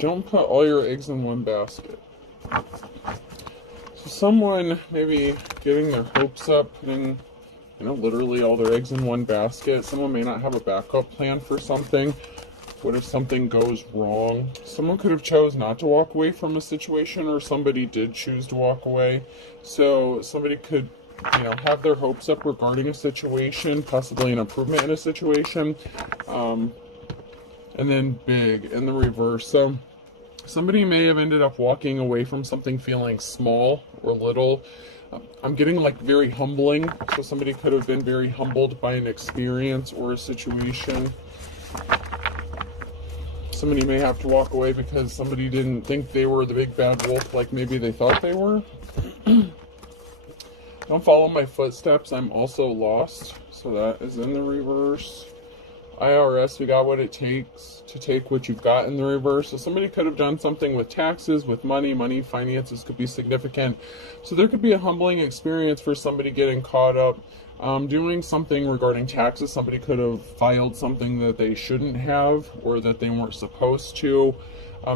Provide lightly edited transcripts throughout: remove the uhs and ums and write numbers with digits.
Don't put all your eggs in one basket. So someone maybe getting their hopes up, putting, literally all their eggs in one basket. Someone may not have a backup plan for something. What if something goes wrong? Someone could have chose not to walk away from a situation, or somebody did choose to walk away. So somebody could, have their hopes up regarding a situation, possibly an improvement in a situation. And then big in the reverse. So somebody may have ended up walking away from something feeling small or little. I'm getting like very humbling. So somebody could have been very humbled by an experience or a situation. Somebody may have to walk away because somebody didn't think they were the big bad wolf like maybe they thought they were. Don't follow my footsteps, I'm also lost. So that is in the reverse. IRS, we got what it takes to take what you've got in the reverse. So somebody could have done something with taxes, with money, finances could be significant. So there could be a humbling experience for somebody getting caught up doing something regarding taxes. Somebody could have filed something that they shouldn't have or that they weren't supposed to.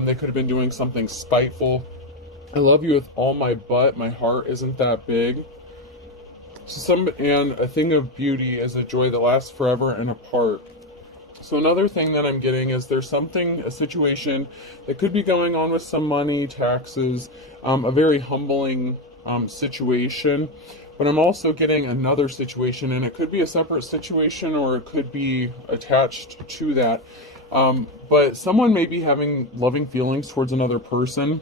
They could have been doing something spiteful. I love you with all my butt. My heart isn't that big. And a thing of beauty is a joy that lasts forever and apart. So another thing that I'm getting is there's a situation that could be going on with some money, taxes, a very humbling situation. But I'm also getting another situation, and it could be a separate situation or it could be attached to that. But someone may be having loving feelings towards another person,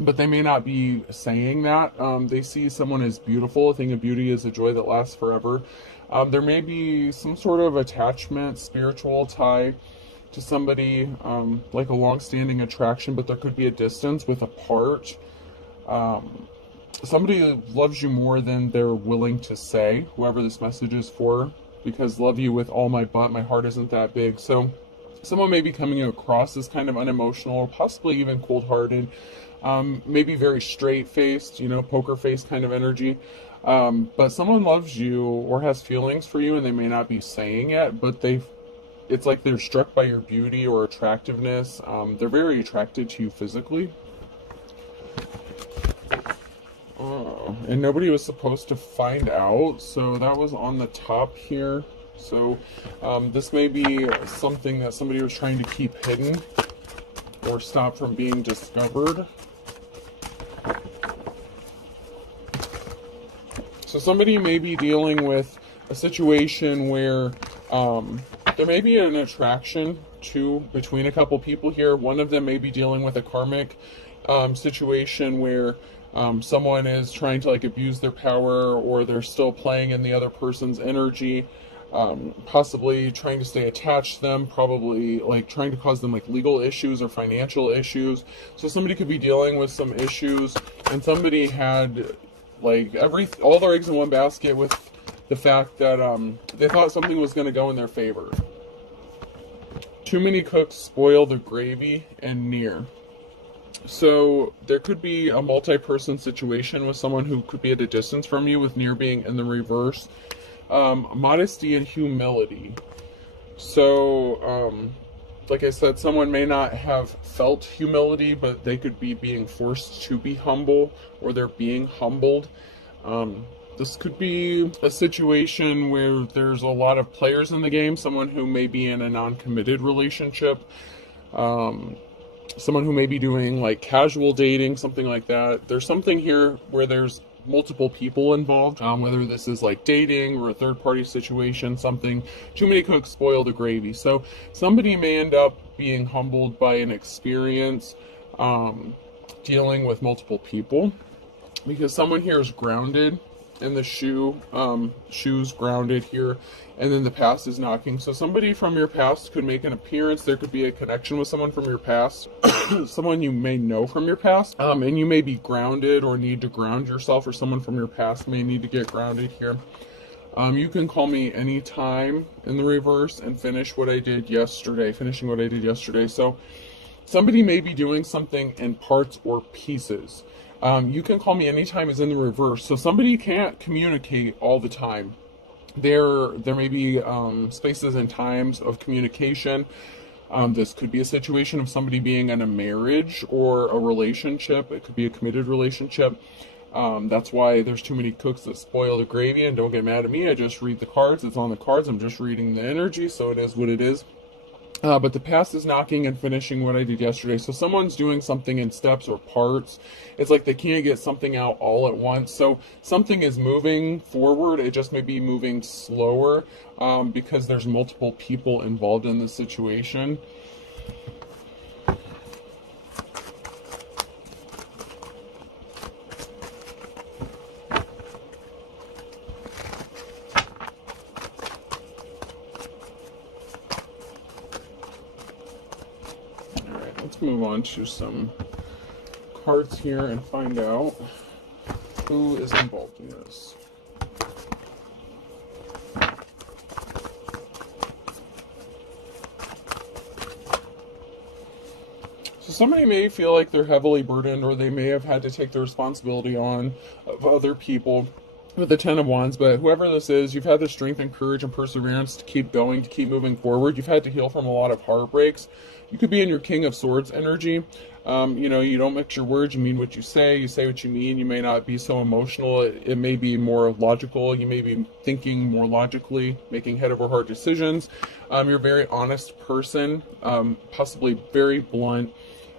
but they may not be saying that. They see someone as beautiful. A thing of beauty is a joy that lasts forever. There may be some sort of attachment, spiritual tie to somebody, like a long-standing attraction, but there could be a distance with a part. Somebody loves you more than they're willing to say, whoever this message is for, because love you with all my butt, my heart isn't that big. So someone may be coming across as kind of unemotional or possibly even cold-hearted, maybe very straight-faced, poker face kind of energy. But someone loves you or has feelings for you, and they may not be saying it, but it's like they're struck by your beauty or attractiveness. They're very attracted to you physically. And nobody was supposed to find out, so that was on the top here. So this may be something that somebody was trying to keep hidden or stop from being discovered. So somebody may be dealing with a situation where there may be an attraction between a couple people here. One of them may be dealing with a karmic situation where someone is trying to abuse their power, or they're still playing in the other person's energy, possibly trying to stay attached to them, probably trying to cause them legal issues or financial issues. So somebody could be dealing with some issues, and somebody had all their eggs in one basket with the fact that they thought something was going to go in their favor. Too many cooks spoil the gravy, and near. So there could be a multi-person situation with someone who could be at a distance from you, with near being in the reverse. Modesty and humility. So like I said, someone may not have felt humility, but they could be being forced to be humble, or they're being humbled. This could be a situation where there's a lot of players in the game, someone who may be in a non-committed relationship, someone who may be doing casual dating, something like that. There's something here where there's multiple people involved, whether this is dating or a third-party situation, something. Too many cooks spoil the gravy. So somebody may end up being humbled by an experience dealing with multiple people, because someone here is grounded in the shoes grounded here, and then the past is knocking. So somebody from your past could make an appearance. There could be a connection with someone from your past, someone you may know from your past, and you may be grounded or need to ground yourself, or someone from your past may need to get grounded here. You can call me anytime in the reverse, and finishing what I did yesterday. So somebody may be doing something in parts or pieces. You can call me anytime is in the reverse. So somebody can't communicate all the time. There may be spaces and times of communication This could be a situation of somebody being in a marriage or a relationship. It could be a committed relationship. That's why there's too many cooks that spoil the gravy, and don't get mad at me. I just read the cards. It's on the cards. I'm just reading the energy, so it is what it is. But the past is knocking and finishing what I did yesterday. So someone's doing something in steps or parts. It's like they can't get something out all at once. So something is moving forward. It just may be moving slower because there's multiple people involved in the situation. Let's move on to some cards here and find out who is involved in this. So somebody may feel like they're heavily burdened, or they may have had to take the responsibility on of other people with the Ten of Wands, but whoever this is, you've had the strength and courage and perseverance to keep going, to keep moving forward. You've had to heal from a lot of heartbreaks. You could be in your King of Swords energy. You don't mix your words, you mean what you say what you mean. You may not be so emotional. It may be more logical. You may be thinking more logically, making head over heart decisions. You're a very honest person, possibly very blunt.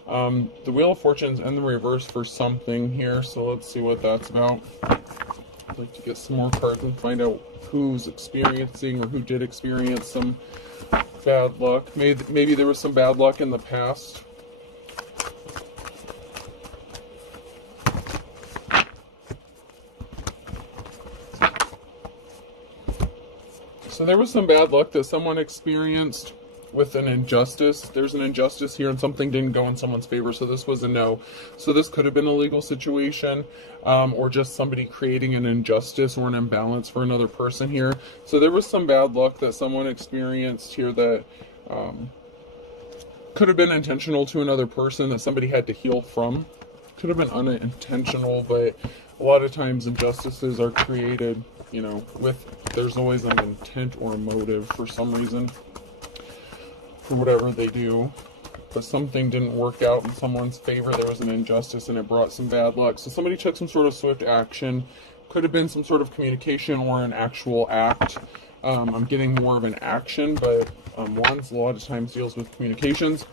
The Wheel of Fortune's in the reverse for something here, so let's see what that's about. I'd like to get some more cards and find out who's experiencing or who did experience some bad luck. Maybe there was some bad luck in the past. So there was some bad luck that someone experienced with an injustice. There's an injustice here and something didn't go in someone's favor, so this was a no. So this could have been a legal situation, or just somebody creating an injustice or an imbalance for another person here. So there was some bad luck that someone experienced here that could have been intentional to another person that somebody had to heal from. Could have been unintentional, but a lot of times injustices are created, there's always an intent or a motive for some reason for whatever they do. But something didn't work out in someone's favor. There was an injustice and it brought some bad luck. So somebody took some sort of swift action. Could have been some sort of communication or an actual act. I'm getting more of an action, but Wands a lot of times deals with communications.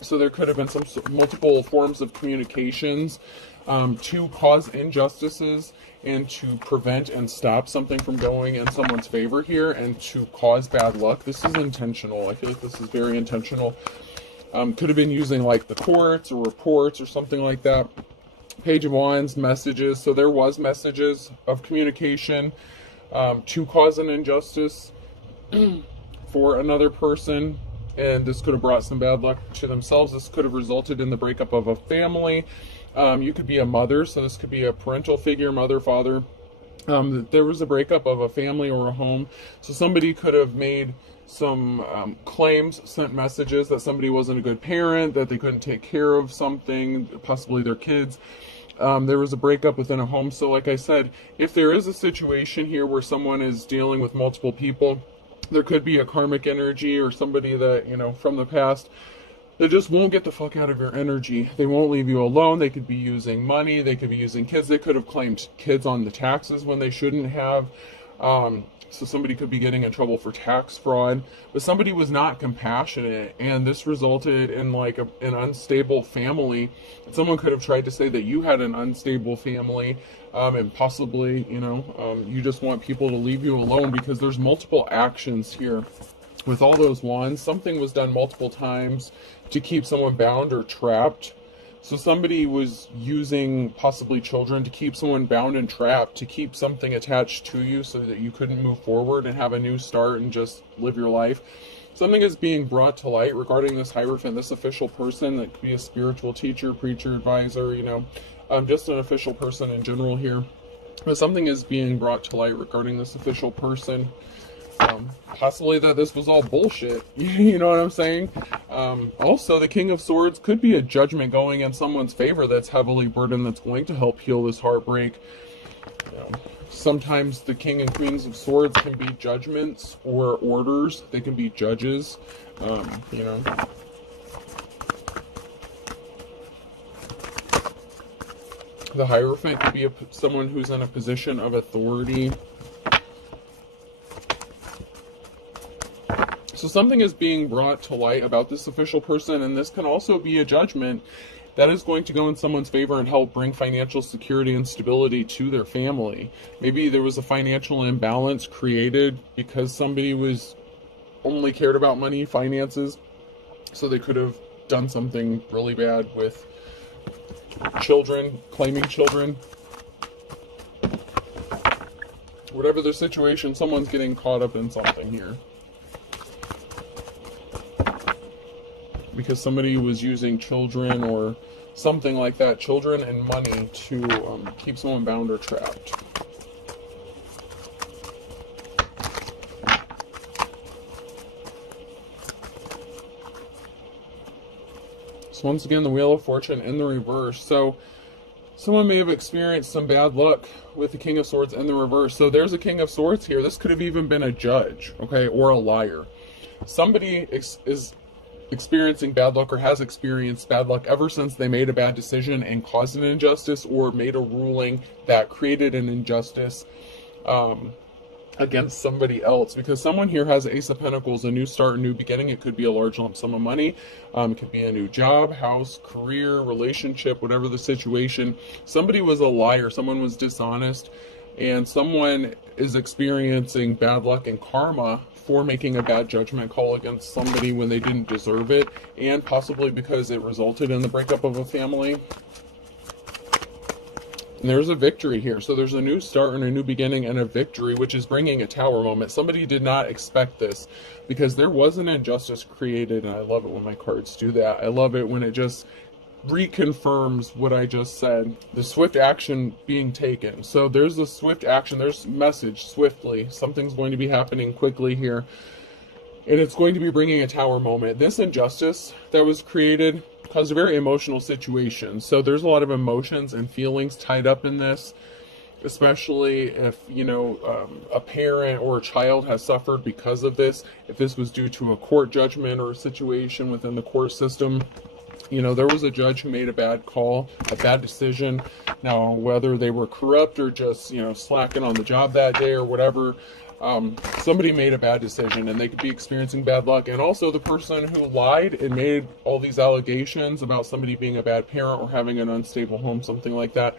So there could have been some multiple forms of communications to cause injustices and to prevent and stop something from going in someone's favor here and to cause bad luck. This is intentional. I feel like this is very intentional. Could have been using like the courts or reports or something like that. Page of Wands, messages. So there was messages of communication to cause an injustice for another person. And this could have brought some bad luck to themselves. This could have resulted in the breakup of a family. You could be a mother, so this could be a parental figure, mother, father. There was a breakup of a family or a home. So somebody could have made some claims, sent messages that somebody wasn't a good parent, that they couldn't take care of something, possibly their kids. There was a breakup within a home. So like I said, if there is a situation here where someone is dealing with multiple people, there could be a karmic energy or somebody that, from the past, they just won't get the fuck out of your energy. They won't leave you alone. They could be using money. They could be using kids. They could have claimed kids on the taxes when they shouldn't have. So somebody could be getting in trouble for tax fraud. But somebody was not compassionate, and this resulted in like an unstable family. Someone could have tried to say that you had an unstable family, and possibly, you just want people to leave you alone because there's multiple actions here. With all those wands, something was done multiple times to keep someone bound or trapped. So somebody was using possibly children to keep someone bound and trapped, to keep something attached to you so that you couldn't move forward and have a new start and just live your life. Something is being brought to light regarding this Hierophant, this official person. That could be a spiritual teacher, preacher, advisor, just an official person in general here. But something is being brought to light regarding this official person. Possibly that this was all bullshit. You know what I'm saying? Also, the King of Swords could be a judgment going in someone's favor that's heavily burdened, that's going to help heal this heartbreak. Sometimes the King and Queens of Swords can be judgments or orders. They can be judges, you know. The Hierophant could be someone who's in a position of authority. So something is being brought to light about this official person, and this can also be a judgment that is going to go in someone's favor and help bring financial security and stability to their family. Maybe there was a financial imbalance created because somebody was only cared about money, finances, so they could have done something really bad with children, claiming children. Whatever the situation, someone's getting caught up in something here. Because somebody was using children or something like that, children and money, to keep someone bound or trapped. So once again, the Wheel of Fortune in the reverse. So someone may have experienced some bad luck with the King of Swords in the reverse. So there's a King of Swords here. This could have even been a judge, okay, or a liar. Somebody is experiencing bad luck or has experienced bad luck ever since they made a bad decision and caused an injustice or made a ruling that created an injustice against somebody else. Because someone here has Ace of Pentacles, a new start, a new beginning. It could be a large lump sum of money. It could be a new job, house, career, relationship, whatever the situation. Somebody was a liar. Someone was dishonest. And someone is experiencing bad luck and karma for making a bad judgment call against somebody when they didn't deserve it, and possibly because it resulted in the breakup of a family. And there's a victory here. So there's a new start and a new beginning and a victory, which is bringing a tower moment. Somebody did not expect this because there was an injustice created, and I love it when my cards do that. I love it when it just reconfirms what I just said. The swift action being taken. So there's the swift action. There's message swiftly. Something's going to be happening quickly here. And it's going to be bringing a tower moment. This injustice that was created caused a very emotional situation. So there's a lot of emotions and feelings tied up in this. Especially if, you know, a parent or a child has suffered because of this. If this was due to a court judgment or a situation within the court system. You know, there was a judge who made a bad call, a bad decision. Now, whether they were corrupt or just, you know, slacking on the job that day or whatever, somebody made a bad decision and they could be experiencing bad luck. And also the person who lied and made all these allegations about somebody being a bad parent or having an unstable home, something like that,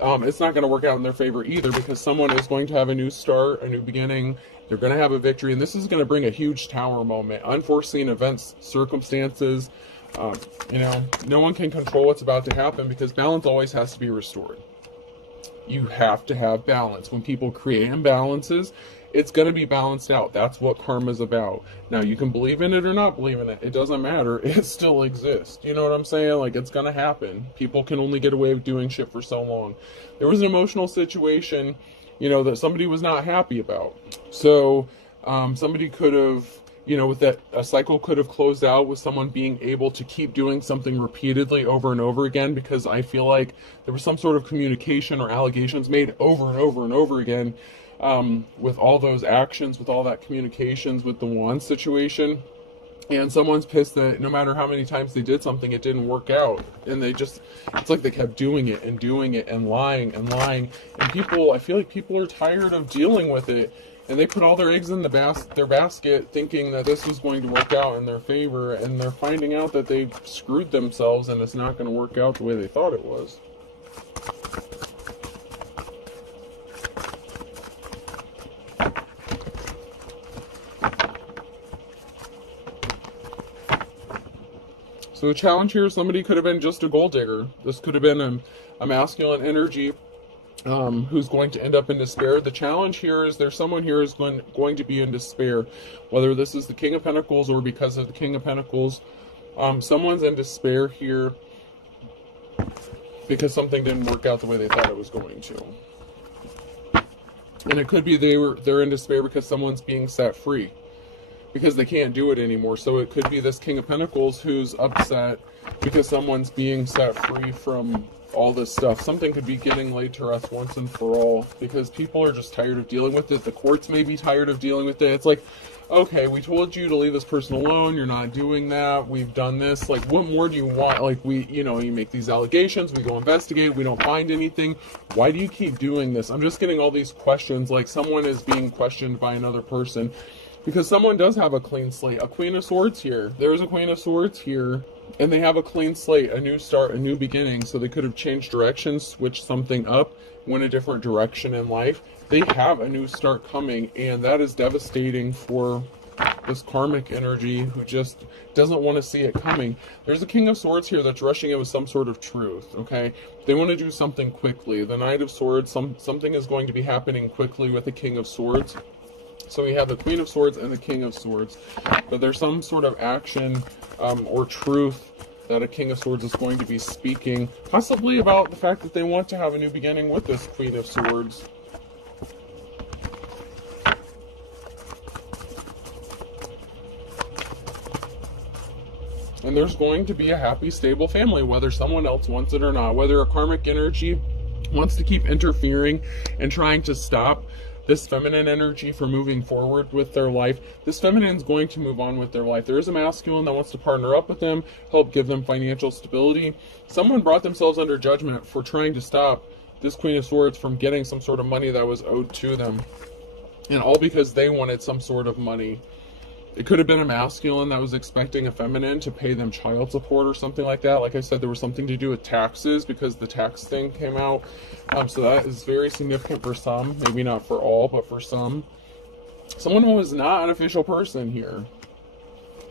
it's not going to work out in their favor either, because someone is going to have a new start, a new beginning. They're going to have a victory, and this is going to bring a huge tower moment. Unforeseen events, circumstances. You know, no one can control what's about to happen because balance always has to be restored. You have to have balance. When people create imbalances, it's going to be balanced out. That's what karma is about. Now, you can believe in it or not believe in it. It doesn't matter. It still exists. You know what I'm saying? Like, it's going to happen. People can only get away with doing shit for so long. There was an emotional situation, you know, that somebody was not happy about. So, somebody could have, you know, with that, a cycle could have closed out with someone being able to keep doing something repeatedly over and over again, because I feel like there was some sort of communication or allegations made over and over and over again with all those actions, with all that communications, with the wand situation. And someone's pissed that no matter how many times they did something, it didn't work out. And they just, it's like they kept doing it and lying and lying. And people, I feel like people are tired of dealing with it. And they put all their eggs in their basket thinking that this was going to work out in their favor, and they're finding out that they've screwed themselves and it's not going to work out the way they thought it was. So the challenge here, somebody could have been just a gold digger. This could have been a masculine energy who's going to end up in despair. The challenge here is there's someone here who's going to be in despair, whether this is the King of Pentacles or because of the King of Pentacles. Someone's in despair here because something didn't work out the way they thought it was going to. And it could be they're in despair because someone's being set free, because they can't do it anymore. So it could be this King of Pentacles who's upset because someone's being set free from all this stuff. Something could be getting laid to rest once and for all, because people are just tired of dealing with it. The courts may be tired of dealing with it. It's like, okay, we told you to leave this person alone. You're not doing that. We've done this. Like, what more do you want? Like, you make these allegations. We go investigate. We don't find anything. Why do you keep doing this? I'm just getting all these questions, like someone is being questioned by another person, because someone does have a clean slate. A Queen of Swords here. There's a Queen of Swords here. And they have a clean slate, a new start, a new beginning. So they could have changed directions, switched something up, went a different direction in life. They have a new start coming, and that is devastating for this karmic energy who just doesn't want to see it coming. There's a King of Swords here that's rushing in with some sort of truth, okay? They want to do something quickly. The Knight of Swords, something is going to be happening quickly with the King of Swords. So we have the Queen of Swords and the King of Swords. But there's some sort of action or truth that a King of Swords is going to be speaking, possibly about the fact that they want to have a new beginning with this Queen of Swords. And there's going to be a happy, stable family, whether someone else wants it or not. Whether a karmic energy wants to keep interfering and trying to stop this feminine energy from moving forward with their life, this feminine is going to move on with their life. There is a masculine that wants to partner up with them, help give them financial stability. Someone brought themselves under judgment for trying to stop this Queen of Swords from getting some sort of money that was owed to them. And all because they wanted some sort of money. It could have been a masculine that was expecting a feminine to pay them child support or something like that. Like I said, there was something to do with taxes because the tax thing came out. So that is very significant for some. Maybe not for all, but for some. Someone who was not an official person here.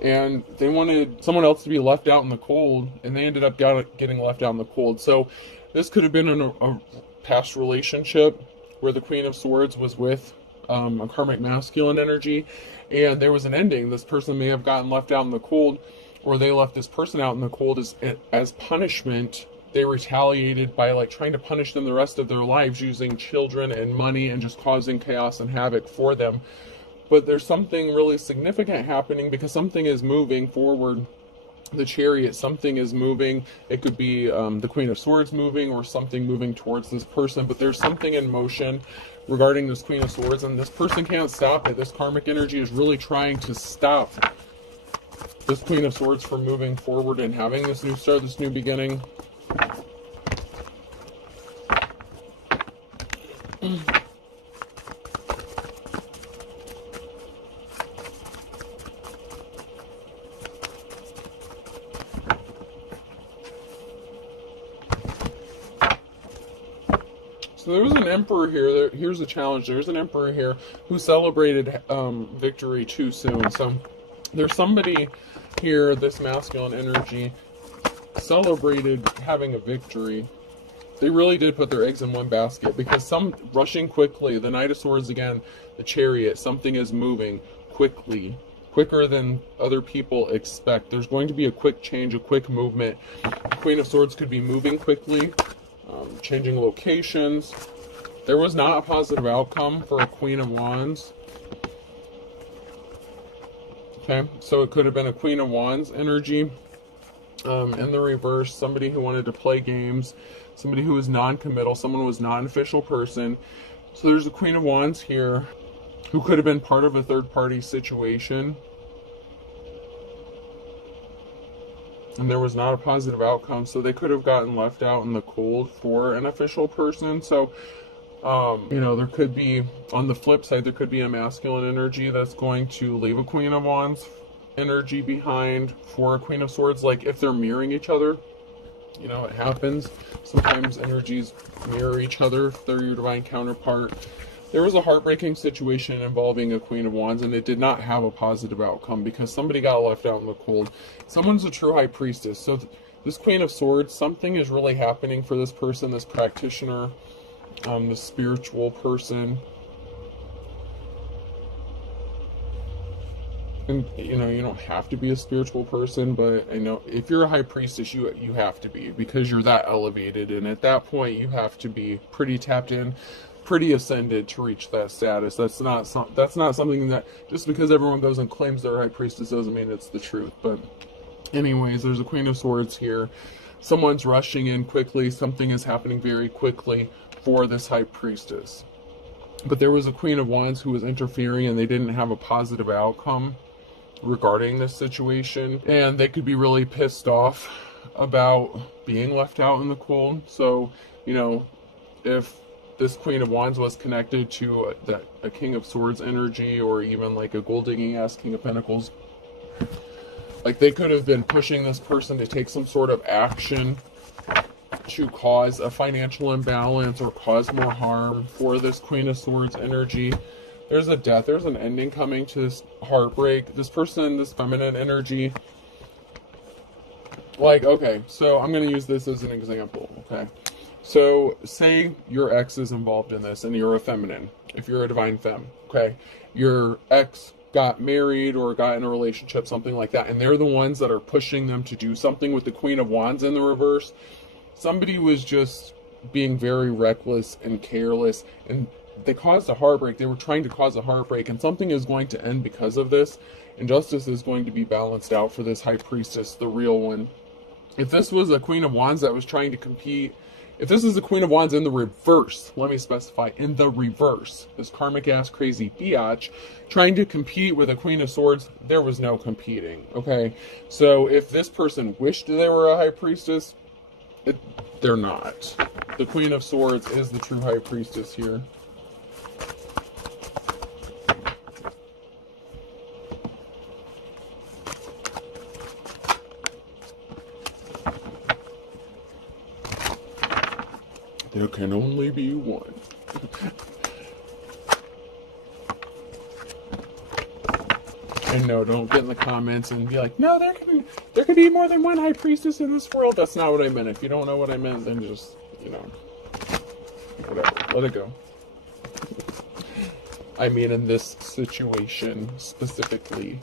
And they wanted someone else to be left out in the cold. And they ended up getting left out in the cold. So this could have been a past relationship where the Queen of Swords was with a karmic masculine energy, and there was an ending. This person may have gotten left out in the cold, or they left this person out in the cold as punishment. They retaliated by like trying to punish them the rest of their lives using children and money and just causing chaos and havoc for them. But there's something really significant happening because something is moving forward. The Chariot, something is moving. It could be the Queen of Swords moving or something moving towards this person, but there's something in motion regarding this Queen of Swords, and this person can't stop it. This karmic energy is really trying to stop this Queen of Swords from moving forward and having this new start, this new beginning. So there was an emperor here. Here's the challenge. There's an emperor here who celebrated victory too soon. So there's somebody here, this masculine energy, celebrated having a victory. They really did put their eggs in one basket because some rushing quickly. The Knight of Swords again, the Chariot. Something is moving quickly, quicker than other people expect. There's going to be a quick change, a quick movement. The Queen of Swords could be moving quickly. Changing locations. There was not a positive outcome for a Queen of Wands. Okay, so it could have been a Queen of Wands energy. In the reverse, somebody who wanted to play games, somebody who was non-committal, someone who was not an official person. So there's a Queen of Wands here who could have been part of a third-party situation. And there was not a positive outcome, so they could have gotten left out in the cold for an official person. So, there could be, on the flip side, there could be a masculine energy that's going to leave a Queen of Wands energy behind for a Queen of Swords. Like, if they're mirroring each other, it happens. Sometimes energies mirror each other if they're your divine counterpart. There was a heartbreaking situation involving a Queen of Wands, and it did not have a positive outcome because somebody got left out in the cold. Someone's a true high priestess. So this Queen of Swords, something is really happening for this person, this practitioner, this spiritual person. And, you don't have to be a spiritual person, but I know if you're a high priestess, you have to be, because you're that elevated. And at that point, you have to be pretty tapped in, pretty ascended to reach that status. That's not something that just because everyone goes and claims they're high priestess doesn't mean it's the truth. But anyways, there's a Queen of Swords here. someone's rushing in quickly, something is happening very quickly for this high priestess. But there was a Queen of Wands who was interfering, and they didn't have a positive outcome regarding this situation, and they could be really pissed off about being left out in the cold. So, you know, if this Queen of Wands was connected to a King of Swords energy, or even like a gold digging ass King of Pentacles, like they could have been pushing this person to take some sort of action to cause a financial imbalance or cause more harm for this Queen of Swords energy. There's a death, there's an ending coming to this heartbreak. This person, this feminine energy, like, okay, so I'm going to use this as an example, okay? So say your ex is involved in this and you're a feminine, if you're a divine femme, okay? Your ex got married or got in a relationship, something like that, and they're the ones that are pushing them to do something with the Queen of Wands in the reverse. Somebody was just being very reckless and careless, and they caused a heartbreak. They were trying to cause a heartbreak, and something is going to end because of this, and justice is going to be balanced out for this high priestess, the real one. If this was a Queen of Wands that was trying to compete, if this is a Queen of Wands in the reverse, let me specify, in the reverse, this karmic ass crazy biatch trying to compete with a Queen of Swords, there was no competing, okay? So if this person wished they were a high priestess, they're not. The Queen of Swords is the true high priestess here. There can only be one. And no, don't get in the comments and be like, no, there could be more than one high priestess in this world. That's not what I meant. If you don't know what I meant, then just, you know, whatever. Let it go. I mean, in this situation specifically,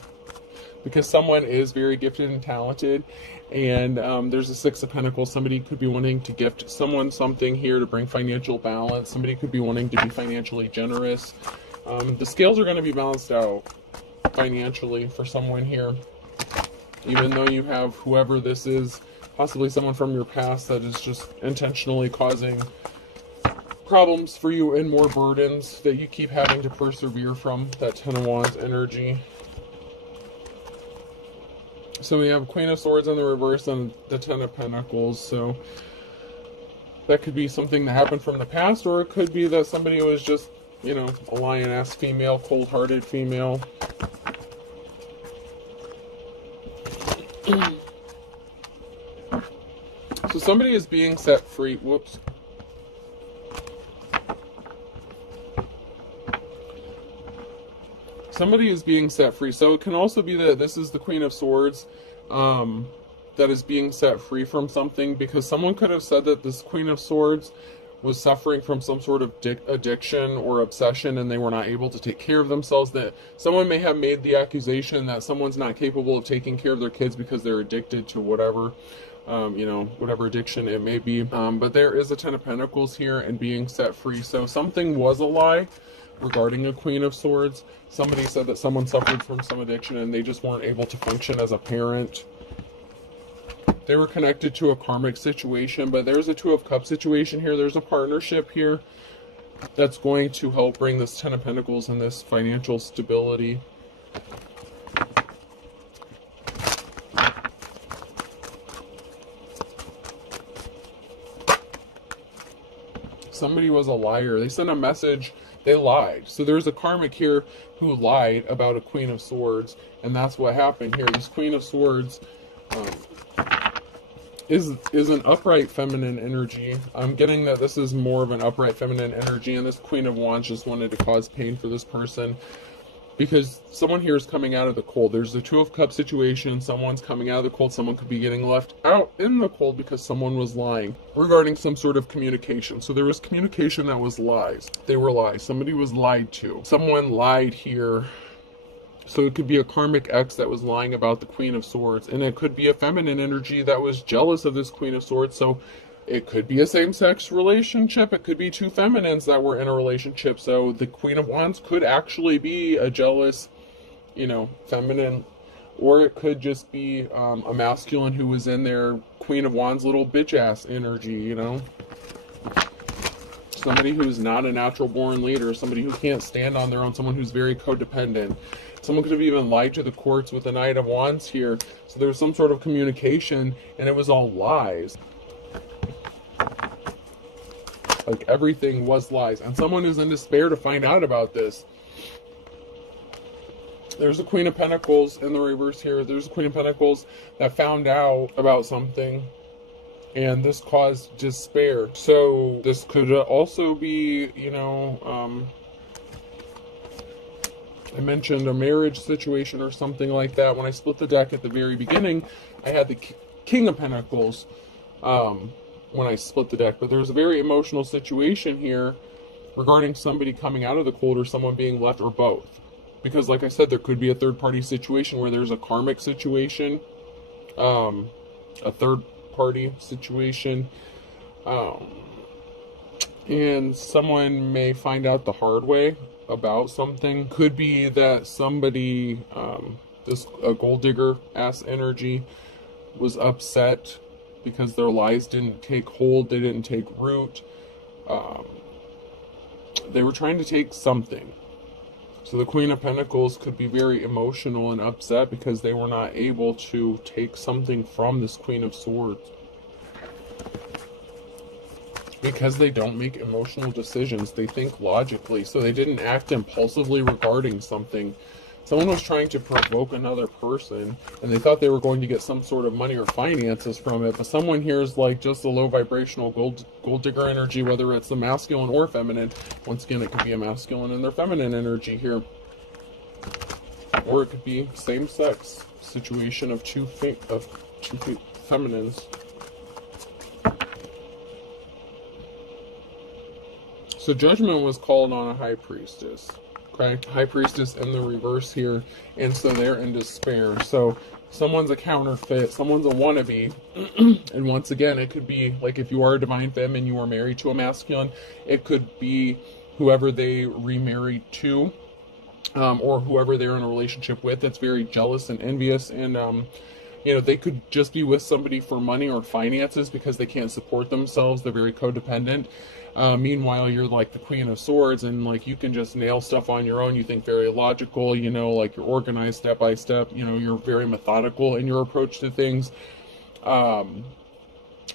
because someone is very gifted and talented, and there's a Six of Pentacles. Somebody could be wanting to gift someone something here to bring financial balance. Somebody could be wanting to be financially generous. The scales are going to be balanced out financially for someone here, even though you have whoever this is, possibly someone from your past that is just intentionally causing problems for you and more burdens that you keep having to persevere from, that Ten of Wands energy. So we have Queen of Swords in the reverse and the Ten of Pentacles. So that could be something that happened from the past, or it could be that somebody was just, you know, a lion-ass female, cold-hearted female. So somebody is being set free. Whoops. Somebody is being set free. So it can also be that this is the Queen of Swords that is being set free from something, because someone could have said that this Queen of Swords was suffering from some sort of addiction or obsession, and they were not able to take care of themselves. That someone may have made the accusation that someone's not capable of taking care of their kids because they're addicted to whatever, you know, whatever addiction it may be. But there is a Ten of Pentacles here and being set free. So something was a lie regarding a Queen of Swords. Somebody said that someone suffered from some addiction and they just weren't able to function as a parent. They were connected to a karmic situation, but there's a Two of Cups situation here. There's a partnership here that's going to help bring this Ten of Pentacles and this financial stability. Somebody was a liar. They sent a message. They lied. So there's a karmic here who lied about a Queen of Swords, and that's what happened here. This Queen of Swords is an upright feminine energy. I'm getting that this is more of an upright feminine energy, and this Queen of Wands just wanted to cause pain for this person, because someone here is coming out of the cold. There's the Two of Cups situation. Someone's coming out of the cold. Someone could be getting left out in the cold because someone was lying regarding some sort of communication. So there was communication that was lies. They were lies. Somebody was lied to. Someone lied here. So it could be a karmic ex that was lying about the Queen of Swords, and it could be a feminine energy that was jealous of this Queen of Swords. So it could be a same-sex relationship. It could be two feminines that were in a relationship. So the Queen of Wands could actually be a jealous, you know, feminine or it could just be a masculine who was in their Queen of Wands little bitch ass energy, you know? Somebody who's not a natural born leader, somebody who can't stand on their own, someone who's very codependent. Someone could have even lied to the courts with the Knight of Wands here. So there was some sort of communication, and it was all lies. Like, everything was lies. And someone is in despair to find out about this. There's a Queen of Pentacles in the reverse here. There's a Queen of Pentacles that found out about something, and this caused despair. So this could also be, you know, I mentioned a marriage situation or something like that. When I split the deck at the very beginning, I had the King of Pentacles when I split the deck. But there's a very emotional situation here regarding somebody coming out of the cold or someone being left, or both. Because like I said, there could be a third-party situation where there's a karmic situation, a third-party situation, and someone may find out the hard way about something. Could be that somebody, a gold digger ass energy, was upset because their lies didn't take hold, they didn't take root. They were trying to take something. So the Queen of Pentacles could be very emotional and upset because they were not able to take something from this Queen of Swords. Because they don't make emotional decisions, they think logically, so they didn't act impulsively regarding something. Someone was trying to provoke another person, and they thought they were going to get some sort of money or finances from it, but someone here is like just a low vibrational gold digger energy, whether it's the masculine or feminine. Once again, it could be a masculine and their feminine energy here. Or it could be same-sex situation of two feminines. So judgment was called on a high priestess. Okay, high priestess in the reverse here, and so they're in despair. So someone's a counterfeit, someone's a wannabe, and once again, it could be like if you are a divine femme and you are married to a masculine, it could be whoever they remarried to, or whoever they're in a relationship with that's very jealous and envious, and you know, they could just be with somebody for money or finances because they can't support themselves. They're very codependent. Meanwhile, you're like the Queen of Swords, and like you can just nail stuff on your own. You think very logical, you know, like you're organized step by step, you know, you're very methodical in your approach to things.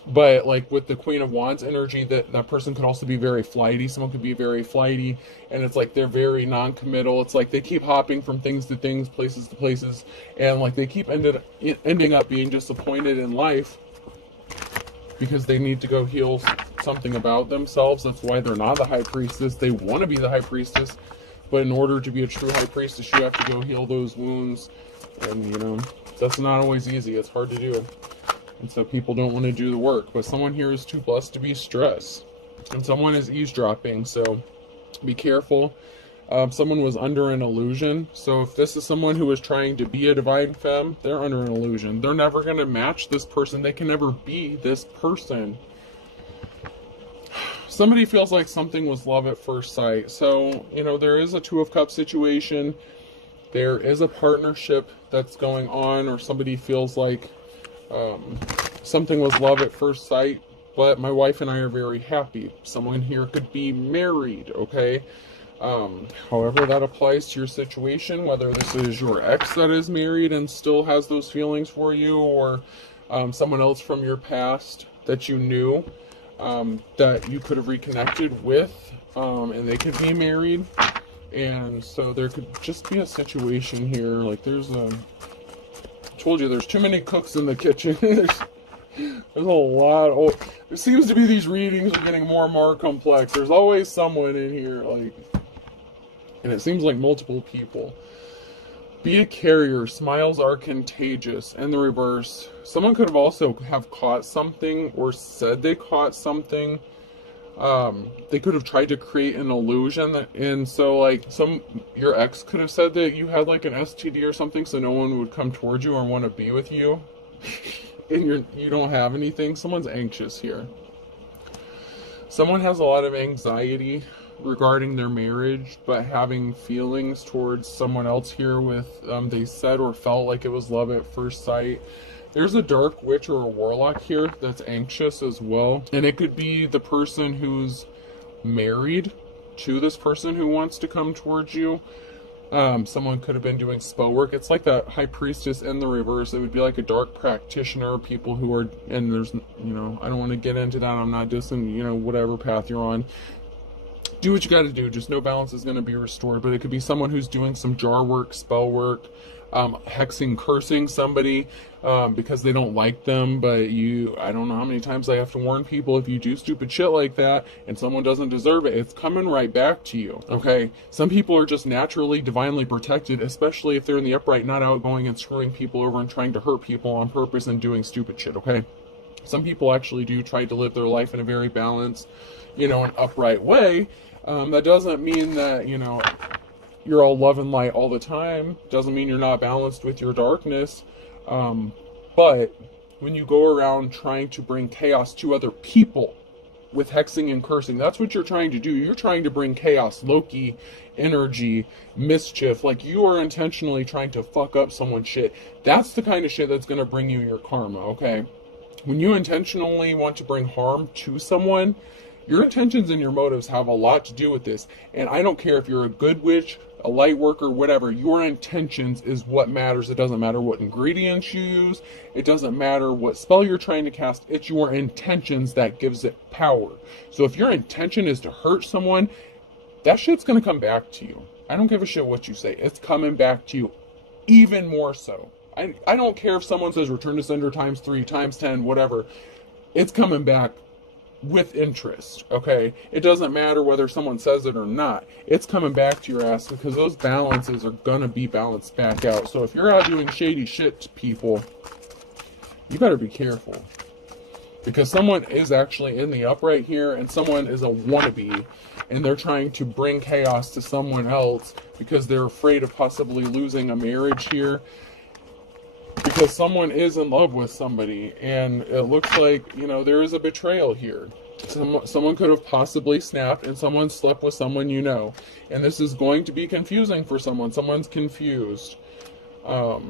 But like with the Queen of Wands energy, that person could also be very flighty. Someone could be very flighty, and it's like they're very non-committal. It's like they keep hopping from things to things, places to places, and like they keep ending up being disappointed in life because they need to go heal something about themselves. That's why they're not the high priestess. They want to be the high priestess, but in order to be a true high priestess, you have to go heal those wounds, and you know, that's not always easy. It's hard to do. And so people don't want to do the work. But someone here is too blessed to be stressed. And someone is eavesdropping, so be careful. Someone was under an illusion. So if this is someone who is trying to be a divine femme, they're under an illusion. They're never going to match this person. They can never be this person. Somebody feels like something was love at first sight. So, you know, there is a Two of Cups situation. There is a partnership that's going on, or somebody feels like something was love at first sight, but my wife and I are very happy. Someone here could be married, okay? However that applies to your situation, whether this is your ex that is married and still has those feelings for you, or someone else from your past that you knew, that you could have reconnected with, and they could be married. And so there could just be a situation here, like there's told you there's too many cooks in the kitchen. there's a lot. Oh, it seems to be these readings are getting more and more complex. There's always someone in here, like, and it seems like multiple people. Be a carrier. Smiles are contagious. In the reverse, someone could have also have caught something or said they caught something. They could have tried to create an illusion and so like your ex could have said that you had like an STD or something, so no one would come towards you or want to be with you, and you don't have anything. Someone's anxious here. Someone has a lot of anxiety regarding their marriage, but having feelings towards someone else here with, they said or felt like it was love at first sight. There's a dark witch or a warlock here that's anxious as well. And it could be the person who's married to this person who wants to come towards you. Someone could have been doing spell work. It's like that high priestess in the reverse. It would be like a dark practitioner, people who are, and there's, I don't want to get into that. I'm not dissing, whatever path you're on. Do what you got to do. Just know balance is going to be restored. But it could be someone who's doing some jar work, spell work, hexing, cursing somebody because they don't like them. But I don't know how many times I have to warn people, if you do stupid shit like that and someone doesn't deserve it, it's coming right back to you. Okay? Some people are just naturally, divinely protected, especially if they're in the upright, not out going and screwing people over and trying to hurt people on purpose and doing stupid shit. Okay? Some people actually do try to live their life in a very balanced, an upright way. That doesn't mean that, you're all love and light all the time. Doesn't mean you're not balanced with your darkness. But when you go around trying to bring chaos to other people with hexing and cursing, that's what you're trying to do. You're trying to bring chaos, Loki, energy, mischief. Like, you are intentionally trying to fuck up someone's shit. That's the kind of shit that's going to bring you your karma, okay? When you intentionally want to bring harm to someone, your intentions and your motives have a lot to do with this. And I don't care if you're a good witch, a light worker, whatever. Your intentions is what matters. It doesn't matter what ingredients you use. It doesn't matter what spell you're trying to cast. It's your intentions that gives it power. So if your intention is to hurt someone, that shit's going to come back to you. I don't give a shit what you say. It's coming back to you even more so. I don't care if someone says return to sender times 3, times 10, whatever. It's coming back with interest, okay? It doesn't matter whether someone says it or not. It's coming back to your ass because those balances are gonna be balanced back out. So if you're out doing shady shit to people, you better be careful. Because someone is actually in the upright here and someone is a wannabe and they're trying to bring chaos to someone else because they're afraid of possibly losing a marriage here. Because someone is in love with somebody, and it looks like, there is a betrayal here. Someone could have possibly snapped, and someone slept with someone and this is going to be confusing for someone. Someone's confused. Yeah.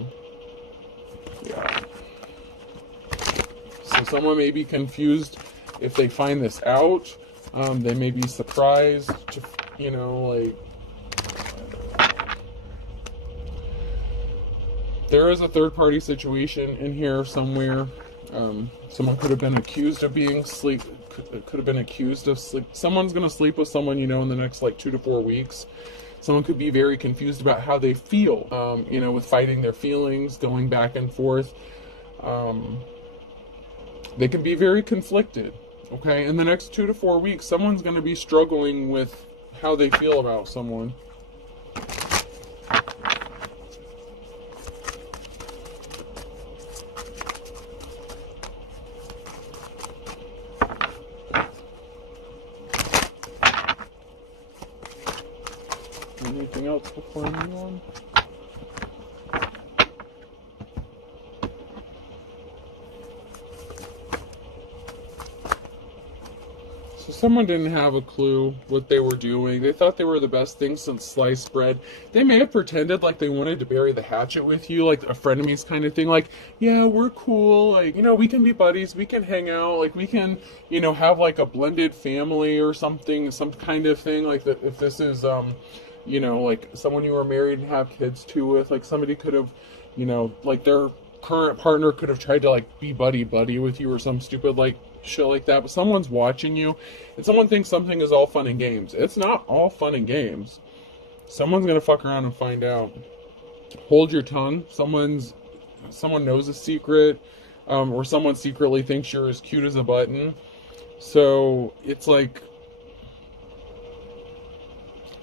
So someone may be confused if they find this out. They may be surprised to, there is a third-party situation in here somewhere. Someone could have been accused of Someone's going to sleep with someone, in the next, 2 to 4 weeks. Someone could be very confused about how they feel, with fighting their feelings, going back and forth. They can be very conflicted, okay? In the next 2 to 4 weeks, someone's going to be struggling with how they feel about someone. Anything else before I move on? So someone didn't have a clue what they were doing. They thought they were the best thing since sliced bread. They may have pretended like they wanted to bury the hatchet with you, like a frenemies kind of thing. Like, yeah, we're cool. Like, we can be buddies. We can hang out. Like, we can, have like a blended family or something, some kind of thing. Like, that if this is, like someone you were married and have kids too with, like somebody could have, like their current partner could have tried to like be buddy with you or some stupid like shit like that. But someone's watching you and someone thinks something is all fun and games. It's not all fun and games. Someone's gonna fuck around and find out. Hold your tongue. Someone knows a secret, or someone secretly thinks you're as cute as a button. So it's like,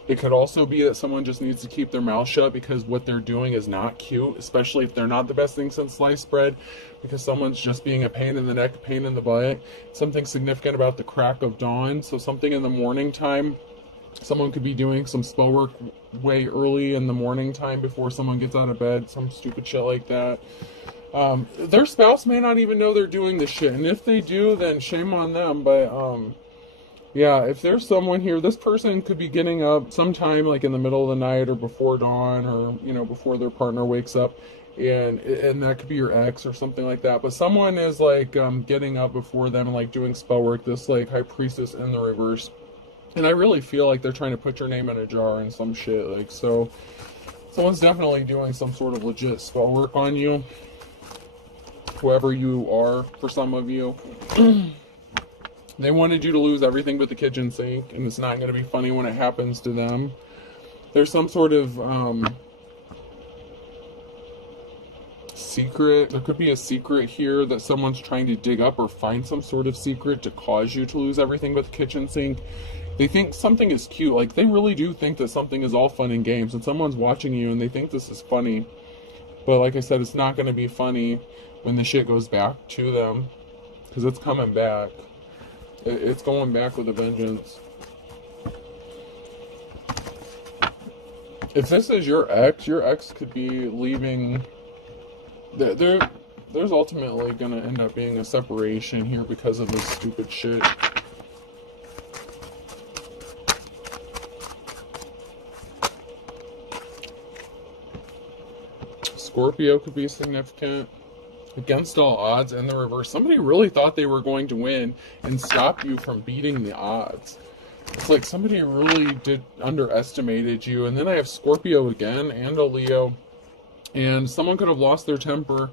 it could also be that someone just needs to keep their mouth shut because what they're doing is not cute, especially if they're not the best thing since sliced bread, because someone's just being a pain in the neck, a pain in the butt. Something significant about the crack of dawn, so something in the morning time. Someone could be doing some spell work way early in the morning time before someone gets out of bed, some stupid shit like that. Their spouse may not even know they're doing this shit, and if they do, then shame on them, but Yeah, if there's someone here, this person could be getting up sometime like in the middle of the night or before dawn, or before their partner wakes up, and that could be your ex or something like that. But someone is like getting up before them and like doing spell work, this like high priestess in the reverse. And I really feel like they're trying to put your name in a jar and some shit. Like, so someone's definitely doing some sort of legit spell work on you, whoever you are, for some of you. They wanted you to lose everything but the kitchen sink, and it's not going to be funny when it happens to them. There's some sort of secret. There could be a secret here that someone's trying to dig up, or find some sort of secret to cause you to lose everything but the kitchen sink. They think something is cute. Like, they really do think that something is all fun and games, and someone's watching you and they think this is funny. But like I said, it's not going to be funny when the shit goes back to them, because it's coming back. It's going back with a vengeance. If this is your ex could be leaving. There's ultimately going to end up being a separation here because of this stupid shit. Scorpio could be significant. Against all odds, in the reverse, somebody really thought they were going to win and stop you from beating the odds. It's like somebody really underestimated you. And then I have Scorpio again and a Leo, and someone could have lost their temper.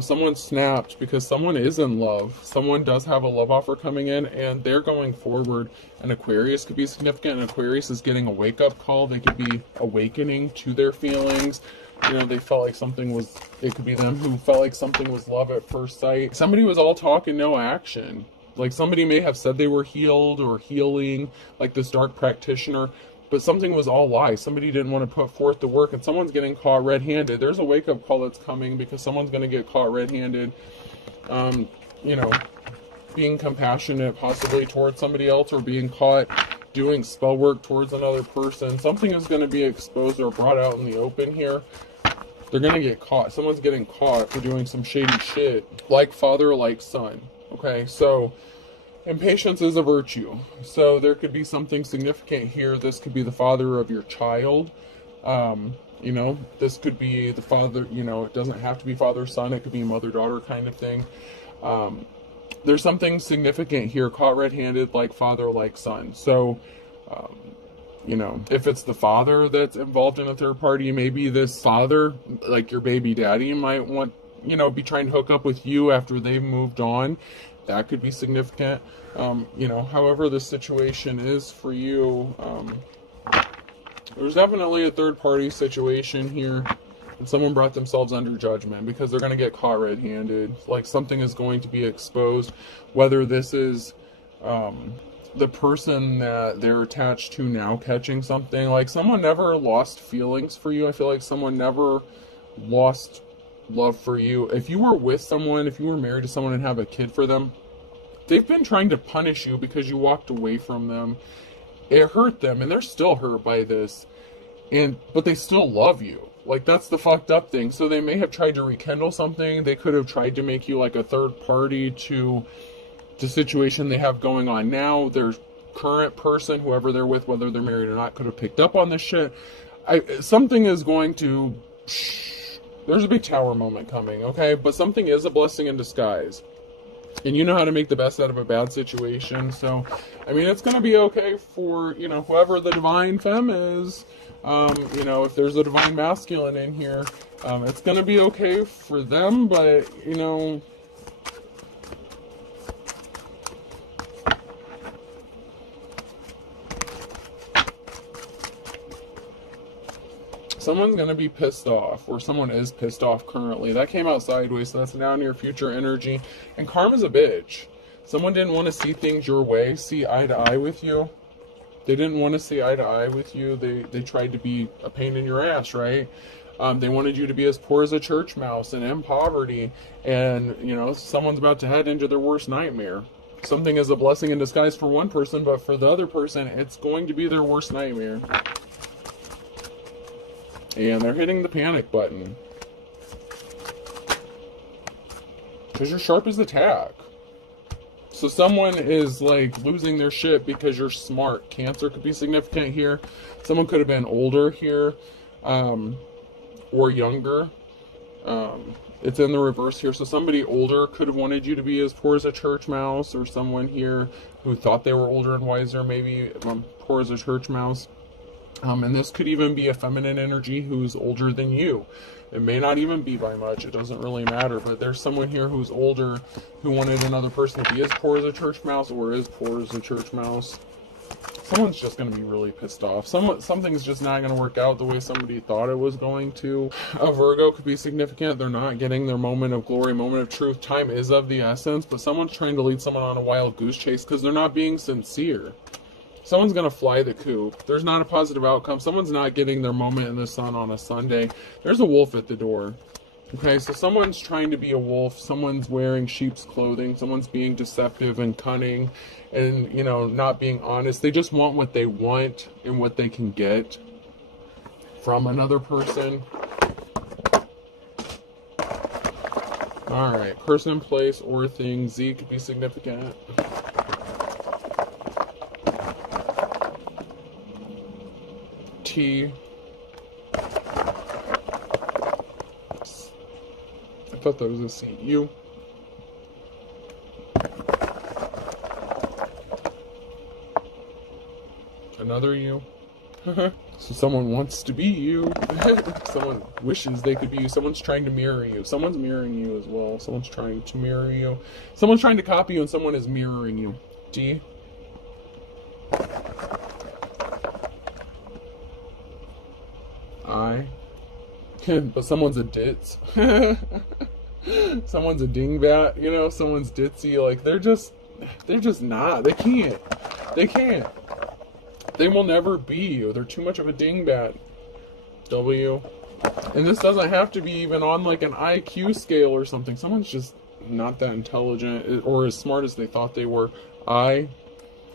Someone snapped because someone is in love. Someone does have a love offer coming in, and they're going forward. An Aquarius could be significant. An Aquarius is getting a wake-up call. They could be awakening to their feelings. They felt like something was, it could be them who felt like something was love at first sight. Somebody was all talk and no action. Like, somebody may have said they were healed or healing, like this dark practitioner, but something was all lies. Somebody didn't want to put forth the work, and someone's getting caught red-handed. There's a wake-up call that's coming because someone's going to get caught red-handed. Being compassionate possibly towards somebody else, or being caught doing spell work towards another person. Something is going to be exposed or brought out in the open here. They're going to get caught. Someone's getting caught for doing some shady shit. Like father, like son. Okay, so impatience is a virtue. So there could be something significant here. This could be the father of your child. This could be the father, it doesn't have to be father-son. It could be mother-daughter kind of thing. There's something significant here, caught red-handed, like father, like son. So, if it's the father that's involved in a third party, maybe this father, like your baby daddy, might want, be trying to hook up with you after they've moved on. That could be significant. However the situation is for you, there's definitely a third party situation here. And someone brought themselves under judgment because they're going to get caught red-handed. Like, something is going to be exposed. Whether this is the person that they're attached to now catching something. Like, someone never lost feelings for you. I feel like someone never lost love for you. If you were with someone, if you were married to someone and have a kid for them, they've been trying to punish you because you walked away from them. It hurt them, and they're still hurt by this. But they still love you. Like, that's the fucked up thing. So they may have tried to rekindle something. They could have tried to make you like a third party to the situation they have going on now. Their current person, whoever they're with, whether they're married or not, could have picked up on this shit. Something is going to... There's a big tower moment coming, okay? But something is a blessing in disguise. And you know how to make the best out of a bad situation. So, I mean, it's going to be okay for, whoever the divine femme is. If there's a divine masculine in here, it's going to be okay for them, but, someone's going to be pissed off, or someone is pissed off currently. That came out sideways, so that's now near future energy. And karma's a bitch. Someone didn't want to see things your way, see eye to eye with you. They didn't want to see eye to eye with you. They tried to be a pain in your ass, right? They wanted you to be as poor as a church mouse and in poverty. And, someone's about to head into their worst nightmare. Something is a blessing in disguise for one person, but for the other person, it's going to be their worst nightmare. And they're hitting the panic button. Because you're sharp as a tack. So someone is like losing their shit because you're smart. Cancer could be significant here. Someone could have been older here, or younger. It's in the reverse here. So somebody older could have wanted you to be as poor as a church mouse, or someone here who thought they were older and wiser, maybe poor as a church mouse. And this could even be a feminine energy who's older than you. It may not even be by much. It doesn't really matter. But there's someone here who's older who wanted another person to be as poor as a church mouse or as poor as a church mouse. Someone's just going to be really pissed off. Something's just not going to work out the way somebody thought it was going to. A Virgo could be significant. They're not getting their moment of glory, moment of truth. Time is of the essence, but someone's trying to lead someone on a wild goose chase because they're not being sincere. Someone's going to fly the coop. There's not a positive outcome. Someone's not getting their moment in the sun on a Sunday. There's a wolf at the door. Okay, so someone's trying to be a wolf. Someone's wearing sheep's clothing. Someone's being deceptive and cunning and, you know, not being honest. They just want what they want and what they can get from another person. All right, person, place, or thing. Z could be significant. T. I thought that was a C. U. Another U. So someone wants to be you. Someone wishes they could be you. Someone's trying to mirror you. Someone's mirroring you as well. Someone's trying to mirror you. Someone's trying to copy you and someone is mirroring you. D. I. But someone's a ditz. Someone's a dingbat, you know, someone's ditzy. Like, they're just not. They can't. They will never be you. They're too much of a dingbat. W. And this doesn't have to be even on like an IQ scale or something. Someone's just not that intelligent or as smart as they thought they were. I.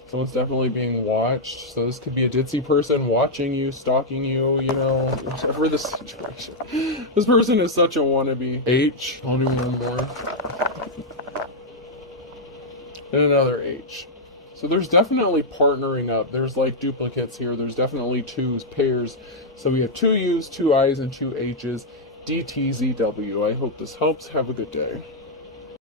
Someone's definitely being watched. So this could be a ditzy person watching you, stalking you, you know, whatever the situation. This person is such a wannabe. H. I'll do one more. And another H. So there's definitely partnering up. There's like duplicates here. There's definitely twos, pairs. So we have 2 U's, 2 I's, and 2 H's. DTZW. I hope this helps. Have a good day.